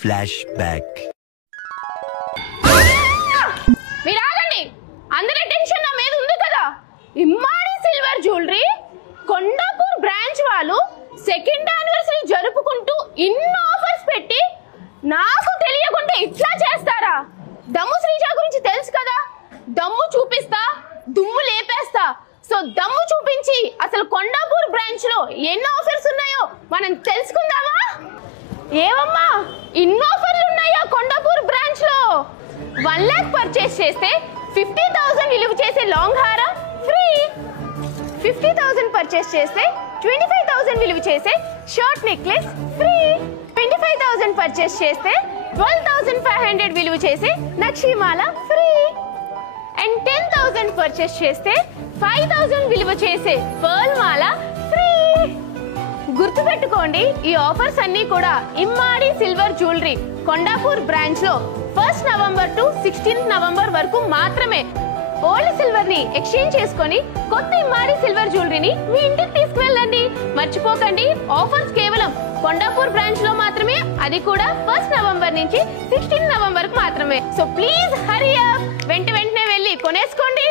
Flash back. మీరు ఆగండి, అందరి టెన్షన్ నా మీద ఉంది కదా. ఇమ్మాడి సిల్వర్ జ్యువెలరీ కొండాపూర్ బ్రాంచ్ వాళ్ళు సెకండ్ యానివర్సరీ జరుపుకుంటూ ఇన్ని ఆఫర్స్ పెట్టి నాకు తెలియకుండా ఇట్లా చేస్తారా? దమ్ము శ్రీజ గురించి తెలుసు కదా, దమ్ము చూపిస్తా, దుమ్ము లేపేస్తా. సో దమ్ము చూపించి అసలు కొండాపూర్ బ్రాంచ్ లో ఎన్ని ఆఫర్స్ ఉన్నాయో మనం తెలుసుకుందామా? ఏమమ్మా ఇన్ని ఆఫర్లు ఉన్నాయా కొండాపూర్ బ్రాంచ్ లో? 1 lakh పర్చేస్ చేస్తే 50,000 విలువ చేసే లాంగ్ హారం ఫ్రీ. 50,000 పర్చేస్ చేస్తే 25,000 విలువ చేసే షార్ట్ నెక్లెస్ ఫ్రీ. 25,000 పర్చేస్ చేస్తే 12,500 విలువ చేసే నక్షిమాల ఫ్రీ. అండ్ 10,000 పర్చేస్ చేస్తే 5,000 విలువ చేసే పర్ల్ మాల ఫ్రీ. గుర్తుపెట్టుకోండి, ఈ ఆఫర్స్ అన్ని కూడా ఇమ్మాడి సిల్వర్ జ్యువెలరీ కొండాపూర్ బ్రాంచ్ లో 1st November to 16th November వరకు మాత్రమే. ఓల్డ్ సిల్వర్ ని ఎక్స్చేంజ్ చేసుకొని కొత్త ఇమ్మాడి సిల్వర్ జ్యువెలరీని మీ ఇంటికి తీసుకువెళ్ళండి. మర్చిపోకండి, ఆఫర్స్ కేవలం కొండాపూర్ బ్రాంచ్ లో మాత్రమే, అది కూడా 1st నవంబర్ నుంచి 16th నవంబర్ మాత్రమే. సో ప్లీజ్ హరీ అప్, వెంటనే వెళ్ళి కొనేసుకోండి.